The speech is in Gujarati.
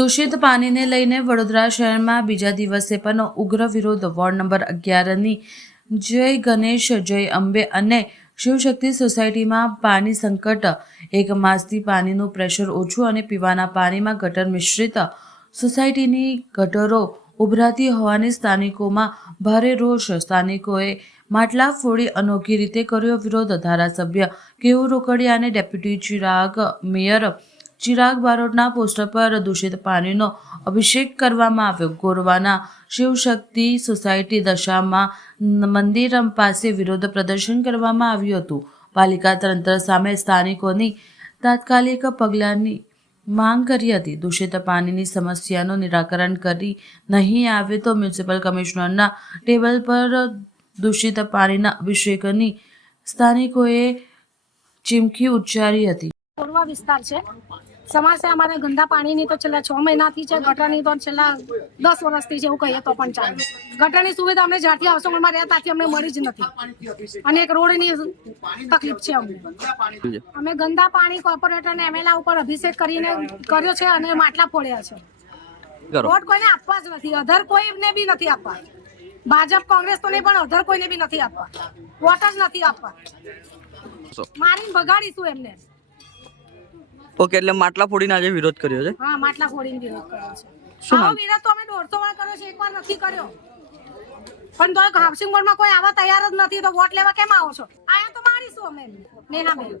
દૂષિત પાણીને લઈને વડોદરા શહેરમાં બીજા દિવસે પણ ઉગ્ર વિરોધ. વોર્ડ નંબર 11ની જય ગણેશ જય અંબે અને શિવશક્તિ સોસાયટીમાં પાણી સંકટ. એક માસથી પાણીનું પ્રેશર ઓછું અને પીવાના પાણીમાં ગટર મિશ્રિત. સોસાયટીની ગટરો ઉભરાતી હોવાની સ્થાનિકોમાં ભારે રોષ. સ્થાનિકોએ માટલા ફોડી અનોખી રીતે કર્યો વિરોધ. ધારાસભ્ય કેયુ રોકડિયા અને ડેપ્યુટી મેયર ચિરાગ બારોટના પોસ્ટર પર દૂષિત પાણીનો અભિષેક કરવામાં આવ્યો. ગોરવાના શિવશક્તિ સોસાયટી દશામાં મંદિર પાસે વિરોધ પ્રદર્શન કરવામાં આવ્યું હતું. પાલિકા તંત્ર સામે સ્થાનિકોની તાત્કાલિક પગલાંની માંગ કરી હતી. દૂષિત પાણીની સમસ્યાનું નિરાકરણ કરી નહીં આવે તો મ્યુનિસિપલ કમિશનરના ટેબલ પર દૂષિત પાણીના અભિષેકની સ્થાનિકોએ ચીમકી ઉચ્ચારી હતી. કોરવા વિસ્તાર છે. સમસ્યા અમારે ગંદા પાણીની તો છેલ્લા 6 મહિનાથી છે. ગટરની તો છેલ્લા 10 વર્ષથી છે, એવું કહીએ તો પણ ચાલે. ગટરની સુવિધા અમને જ્યારથી આવસોમાં રહ્યા ત્યાંથી અમને મળી જ નથી અને એક રોડની તકલીફ છે અમને. અમે ગંદા પાણી કોર્પોરેટર અને એમએલએ ઉપર અભિષેક કરીને કર્યો છે અને માટલા ફોડ્યા છે. વોટ કોઈને આપવા જ નથી, અધર કોઈને બી નથી આપવા. ભાજપ કોંગ્રેસ તો નહીં પણ અધર કોઈને બી નથી આપવા. વોટ જ નથી આપવા. મારીને ભગાડીશું એમને. ઓકે, એટલે માટલા ફોડીને આજે વિરોધ કર્યો છે. હા, માટલા ફોડીને વિરોધ કર્યો છે. શું આવો વિરોધ તો અમે 150 વાર કર્યો છે, એકવાર નથી કર્યો. પણ તો હાઉસિંગ બોર્ડમાં કોઈ આવવા તૈયાર જ નથી, તો વોટ લેવા કેમ આવો છો? આયા તો મારીશું અમે. નેહાબેન